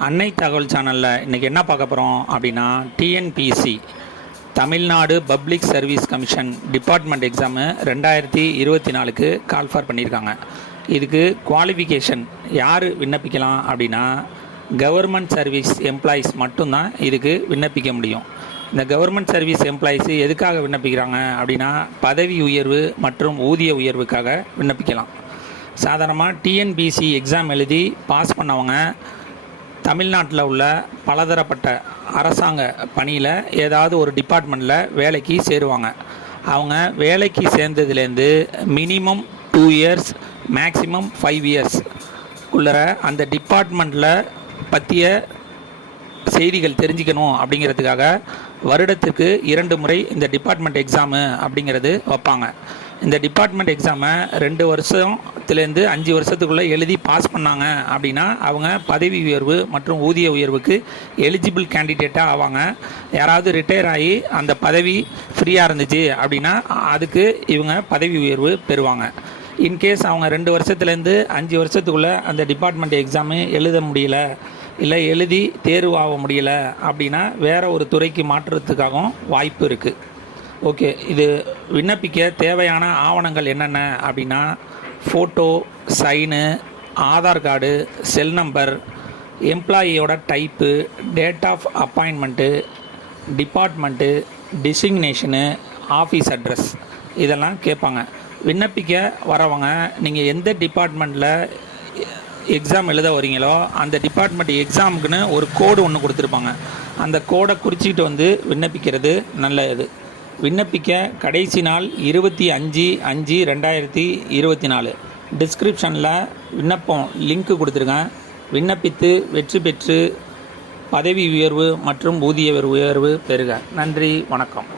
அன்னை தகவல் சேனலில் இன்றைக்கி என்ன பார்க்க போகிறோம் அப்படின்னா TNPSC Tamil Nadu public service commission department exam 2024க்கு கால்ஃபார் பண்ணியிருக்காங்க. இதுக்கு குவாலிஃபிகேஷன் யார் விண்ணப்பிக்கலாம் அப்படின்னா கவர்மெண்ட் சர்வீஸ் எம்ப்ளாயீஸ் மட்டும்தான் இதுக்கு விண்ணப்பிக்க முடியும். இந்த கவர்மெண்ட் சர்வீஸ் எம்ப்ளாயீஸ் எதுக்காக விண்ணப்பிக்கிறாங்க அப்படின்னா பதவி உயர்வு மற்றும் ஊதிய உயர்வுக்காக விண்ணப்பிக்கலாம். சாதாரணமாக டிஎன்பிசி எக்ஸாம் எழுதி பாஸ் பண்ணவங்க தமிழ்நாட்டில் உள்ள பலதரப்பட்ட அரசாங்க பணியில் ஏதாவது ஒரு டிபார்ட்மெண்ட்டில் வேலைக்கு சேருவாங்க. அவங்க வேலைக்கு சேர்ந்ததுலேருந்து மினிமம் 2 இயர்ஸ் மேக்ஸிமம் 5 இயர்ஸ் உள்ளர அந்த டிபார்ட்மெண்ட்டில் பற்றிய செய்திகள் தெரிஞ்சுக்கணும் அப்படிங்கிறதுக்காக வருடத்துக்கு 2 முறை இந்த டிபார்ட்மெண்ட் எக்ஸாமு அப்படிங்கிறது வைப்பாங்க. இந்த டிபார்ட்மெண்ட் எக்ஸாமை 2 வருஷத்துலேருந்து 5 வருஷத்துக்குள்ளே எழுதி பாஸ் பண்ணாங்க அப்படின்னா அவங்க பதவி உயர்வு மற்றும் ஊதிய உயர்வுக்கு எலிஜிபிள் கேண்டிடேட்டாக ஆவாங்க. யாராவது ரிட்டையர் ஆகி அந்த பதவி ஃப்ரீயாக இருந்துச்சு அப்படின்னா அதுக்கு இவங்க பதவி உயர்வு பெறுவாங்க. இன்கேஸ் அவங்க 2 வருஷத்துலேருந்து 5 வருஷத்துக்குள்ளே அந்த டிபார்ட்மெண்ட் எக்ஸாமு எழுத முடியல, இல்லை எழுதி தேர்வு ஆக முடியலை அப்படின்னா வேறு ஒரு துறைக்கு மாற்றுறதுக்காகவும் வாய்ப்பு இருக்குது. ஓகே, இது விண்ணப்பிக்க தேவையான ஆவணங்கள் என்னென்ன அப்படின்னா photo, sign, Aadhaar card, cell number, எம்ப்ளாயியோட type, date of appointment, department, designation, office address இதெல்லாம் கேட்பாங்க. விண்ணப்பிக்க வரவங்க நீங்கள் எந்த டிபார்ட்மெண்ட்டில் எக்ஸாம் எழுத வரீங்களோ அந்த டிபார்ட்மெண்ட் எக்ஸாமுக்குன்னு ஒரு கோடு ஒன்று கொடுத்துருப்பாங்க. அந்த கோடை குறிச்சிக்கிட்டு வந்து விண்ணப்பிக்கிறது நல்லது. விண்ணப்பிக்க கடைசி நாள் 25/5/2024. டிஸ்கிரிப்ஷனில் விண்ணப்பம் லிங்க்கு கொடுத்துருக்கேன். விண்ணப்பித்து வெற்றி பெற்று பதவி உயர்வு மற்றும் ஊதிய உயர்வு பெறுக. நன்றி, வணக்கம்.